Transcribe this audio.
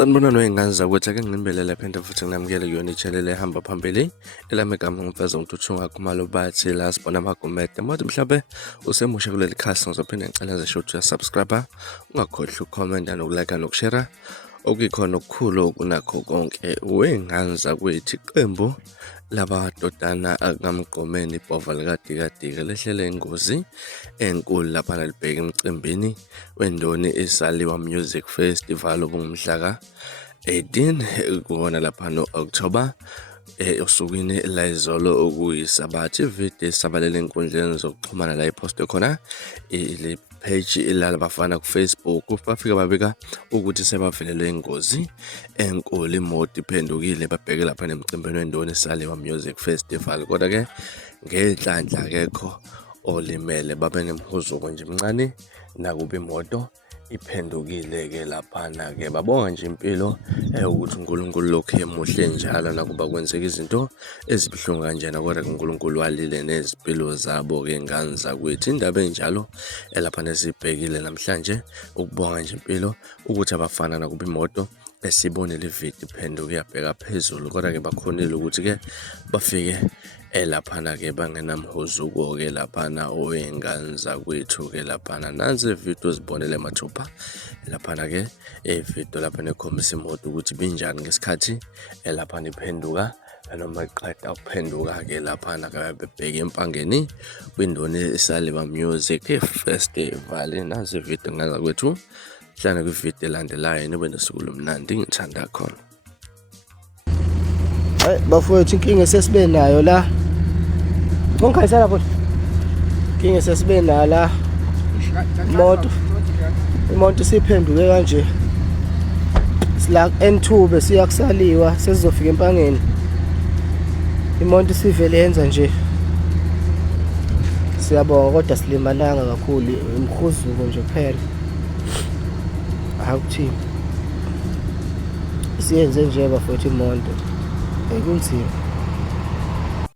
Sanibonani wey'ngane zakwethu, ake nginibelele phinde futhi nginamukele kuyona i-channel ehamba phambili elami igama ngumfeza uNtuthuka Khumalo bathi la sibona amagumede manje mhlawumbe usemusha kuleli khasi ngizophinde ngicela nje ukuthi uyasubscribe ungakhohlwa ukukhomenta nokulike nokushare okuyikhona okukhulu kunakho konke wey'ngane zakwethu. Iqembu lamadodana akamgqomeni ibhova likadikadika lehlele ingozi enkulu lapha libheka emcimbini wendoni isaliwa Music Festival obungumhla ka-18 kuwona lapha no-October osukwini la izolo okuyisabathi. Ividiyo isabalele enkundleni zokuxhumana la iposte khona ile page ilala bafana ku-Facebook bafika babika ukuthi sebavelelwe ingozi enkulu, imoto iphendukile babheke lapha nemcimbini wendoni isaliwa Music Festival. Kodwa-ke ngenhlanhla akekho olimele, babe nemhuzuko nje mncane nakuba imoto iphendukile-ke laphana-ke. Babonga nje impilo ukuthi uNkulunkulu lokhu emuhle njalo nakuba kwenzeka izinto ezibuhlungu kanjena, kodwa uNkulunkulu walile nezimpilo zabo-ke ngane zakwethu. Indaba enjalo elaphana esibhekile namhlanje ukubonga nje impilo ukuthi abafana nakuba imoto esibonile ividiyo iphenduka iyabheka phezulu, kodwa-ke bakhonile ukuthi-ke bafike laphana-ke bangenamhuzuko-ke laphana owey'ngane zakwethu-ke laphana. Nansi ividiyo zibonele mathupha laphana-ke ividiyo laphana ekhombisa imoto ukuthi binjani ngesikhathi laphana iphenduka noma iqeda ukuphenduka-ke laphana-ke bebheke empangeni kwindoni isaliwa Music Festival. Nansi ividiyo ngane zakwethu, hlana kwividiyo elandelayo nibe nosuku lumnandi, ngithanda khona. Bafowethu, inkinga esesibe nayo la ungikhayisela futhi, inkinga esesibe nayo la imoto siphenduke kanje sila N2 besiya kusaliwa sesizofika empangeni, imoto sivele yenza nje. Siyabonga kodwa silimalanga kakhulu, imkhuzuko nje kuphela, akuthini siyenze nje bafowethu imoto kunzima.